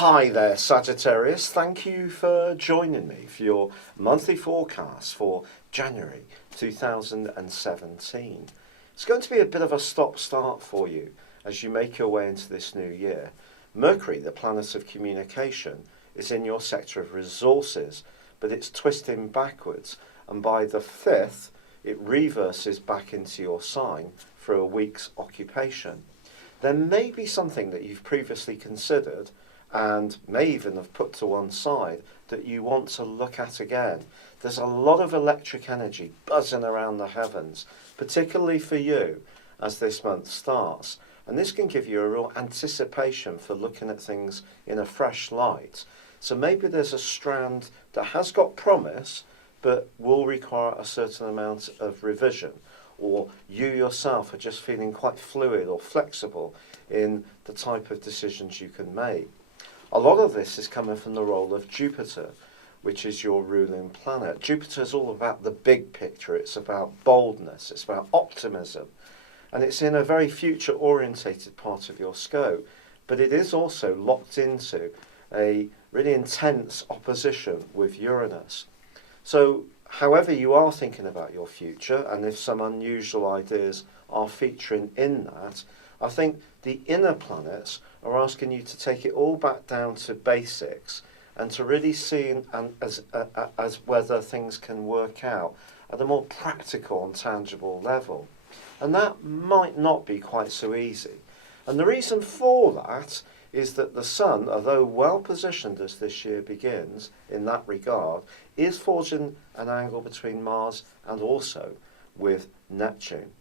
Hi there, Sagittarius. Thank you for joining me for your monthly forecast for January 2017. It's going to be a bit of a stop-start for you as you make your way into this new year. Mercury, the planet of communication, is in your sector of resources, but it's twisting backwards, and by the 5th, it reverses back into your sign for a week's occupation. There may be something that you've previously considered and may even have put to one side that you want to look at again. There's a lot of electric energy buzzing around the heavens, particularly for you as this month starts. And this can give you a real anticipation for looking at things in a fresh light. So maybe there's a strand that has got promise, but will require a certain amount of revision. Or you yourself are just feeling quite fluid or flexible in the type of decisions you can make. A lot of this is coming from the role of Jupiter, which is your ruling planet. Jupiter is all about the big picture. It's about boldness. It's about optimism. And it's in a very future-orientated part of your scope. But it is also locked into a really intense opposition with Uranus. So however you are thinking about your future, and if some unusual ideas are featuring in that, I think the inner planets are asking you to take it all back down to basics and to really see as whether things can work out at a more practical and tangible level. And that might not be quite so easy. And the reason for that is that the Sun, although well positioned as this year begins in that regard, is forging an angle between Mars and also with Neptune.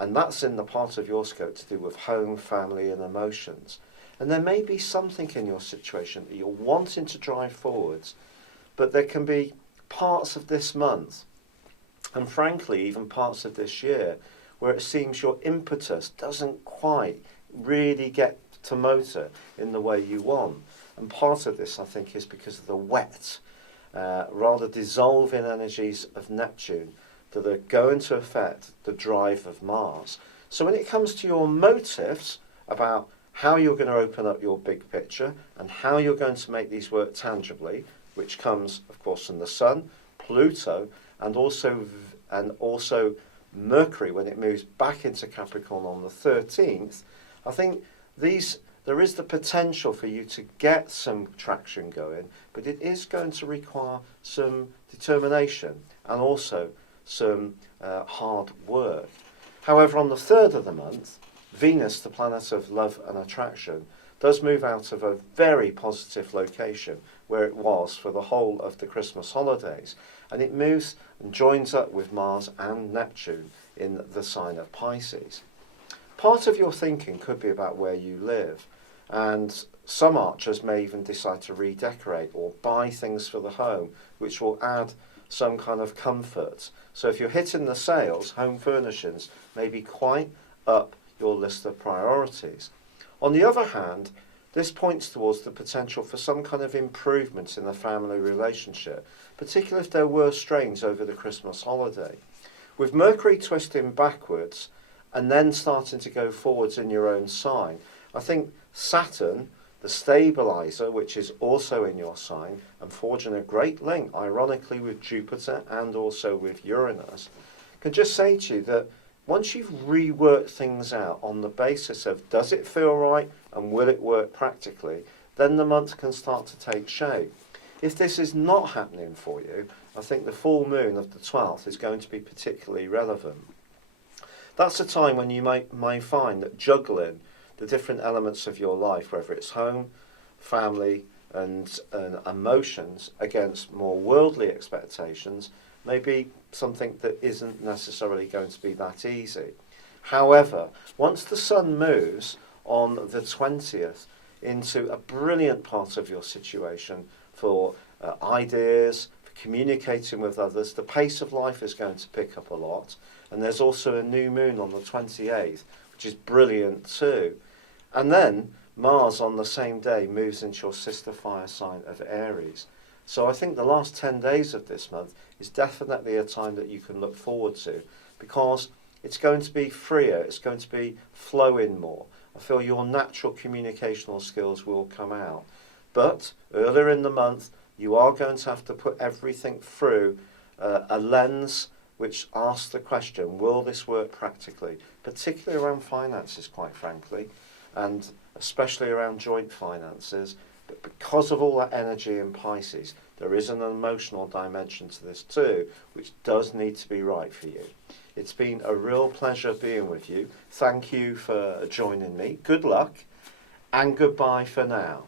And that's in the part of your scope to do with home, family and emotions. And there may be something in your situation that you're wanting to drive forwards, but there can be parts of this month, and frankly even parts of this year, where it seems your impetus doesn't quite really get to motor in the way you want. And part of this, I think, is because of the wet, rather dissolving energies of Neptune that are going to affect the drive of Mars. So when it comes to your motives about how you're going to open up your big picture and how you're going to make these work tangibly, which comes, of course, from the Sun, Pluto, and also Mercury when it moves back into Capricorn on the 13th, I think there is the potential for you to get some traction going, but it is going to require some determination and also some hard work. However, on the 3rd of the month, Venus, the planet of love and attraction, does move out of a very positive location where it was for the whole of the Christmas holidays, and it moves and joins up with Mars and Neptune in the sign of Pisces. Part of your thinking could be about where you live, and some archers may even decide to redecorate or buy things for the home which will add some kind of comfort. So if you're hitting the sales, home furnishings may be quite up your list of priorities. On the other hand, this points towards the potential for some kind of improvement in the family relationship, particularly if there were strains over the Christmas holiday. With Mercury twisting backwards and then starting to go forwards in your own sign, I think Saturn, the stabilizer, which is also in your sign and forging a great link, ironically, with Jupiter and also with Uranus, can just say to you that once you've reworked things out on the basis of does it feel right and will it work practically, then the month can start to take shape. If this is not happening for you, I think the full moon of the 12th is going to be particularly relevant. That's a time when you may find that juggling the different elements of your life, whether it's home, family and emotions against more worldly expectations, may be something that isn't necessarily going to be that easy. However, once the Sun moves on the 20th into a brilliant part of your situation for ideas, for communicating with others, the pace of life is going to pick up a lot. And there's also a new moon on the 28th, which is brilliant too. And then Mars on the same day moves into your sister fire sign of Aries. So I think the last 10 days of this month is definitely a time that you can look forward to, because it's going to be freer, it's going to be flowing more. I feel your natural communicational skills will come out. But earlier in the month, you are going to have to put everything through a lens which asks the question, will this work practically? Particularly around finances, quite frankly, and especially around joint finances. But because of all that energy in Pisces, there is an emotional dimension to this too, which does need to be right for you. It's been a real pleasure being with you. Thank you for joining me. Good luck, and goodbye for now.